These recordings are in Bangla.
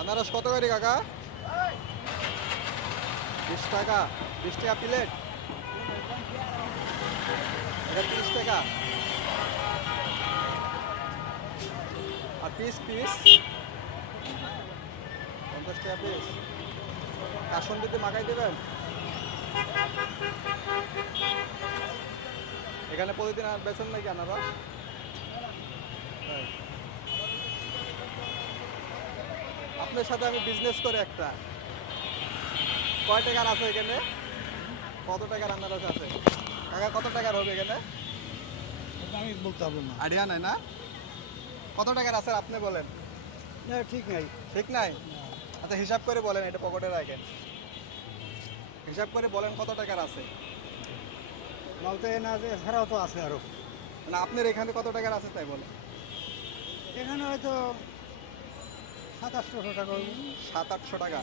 আনারস কত করে কাকা? 20 টাকা। 20 টাকা প্লেট। এটা 30 টাকা। আর পিস 50 টাকা পিস। কাসন্দিতে মাখাই দেবেন। এখানে প্রতিদিন আর বেচেন নাকি আনারস? তাই। আপনার সাথে আমি বিজনেস করে একটা। কয় টাকার আছে এখানে? কত টাকার আনারস আছে? কাকা কত টাকার হবে এখানে? আমি বলতে পারবো না। আইডিয়া নাই না? কত টাকার আছে আপনি বলেন। না ঠিক নাই। ঠিক নাই? আচ্ছা হিসাব করে বলেন, এটা পকেটে রাখেন। হিসাব করে বলেন কত টাকার আছে। বলতে না যে এছাড়াও তো আছে আরো। মানে আপনার এখানে কত টাকার আছে তাই বলেন। এখানে হয়তো 2700 টাকা হইব। 700-800 টাকা।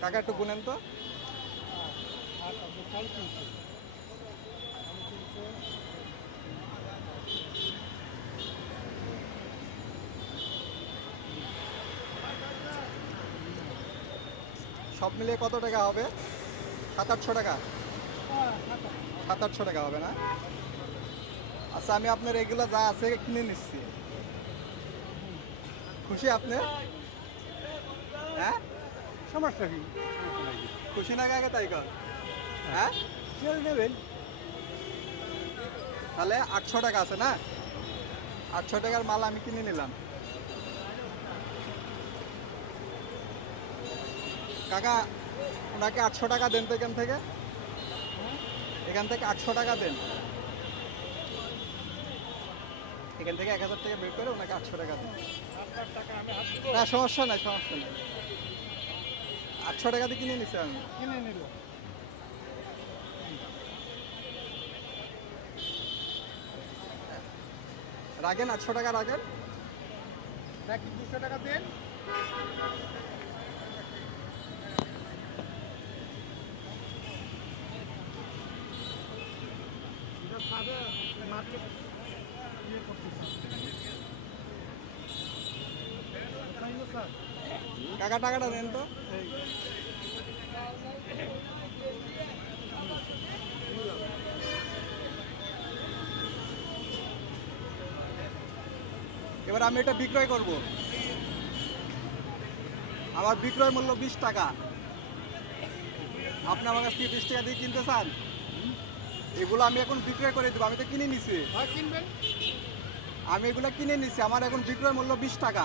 কাকা একটু গুনেন তো। আর 350। সব মিলিয়ে কত টাকা হবে? 700-800 টাকা। 700-800 টাকা হবে না? আচ্ছা আমি আপনার এগুলো যা আছে কিনে নিচ্ছি। খুশি আপনি? হ্যাঁ সমস্যা কি? খুশি না কাকা তাই কর? হ্যাঁ সেল নেবেন। তাহলে 800 টাকা আছে না? 800 টাকার মাল আমি কিনে নিলাম। কাকা ওনাকে 800 টাকা দেন তো এখান থেকে। এখান থেকে 800 টাকা দেন। এখান থেকে 1000 টাকা বের করে ওনাকে 800 টাকা দেন। না সমস্যা নাই, সমস্যা নাই। 800 টাকা দিয়ে কিনে নিছি আমি। কিনে নিল। রাখেন 800 টাকা রাখেন। নাকি 200 টাকা দেন। এটা সাদা মার্কেট ইয়ে করতেছে। তাই না স্যার? কাকা টাকাটা দেন তো। এবার আমি এটা বিক্রয় করব। আমার বিক্রয় মূল্য 20 টাকা। আপনি আমার কাছ থেকে 20 টাকা দিয়ে কিনতে চান? এগুলো আমি এখন বিক্রয় করে দেবো, আমি তো কিনে নিছি। কিনবেন। আমি এগুলো কিনে নিছি, আমার এখন বিক্রয় মূল্য 20 টাকা।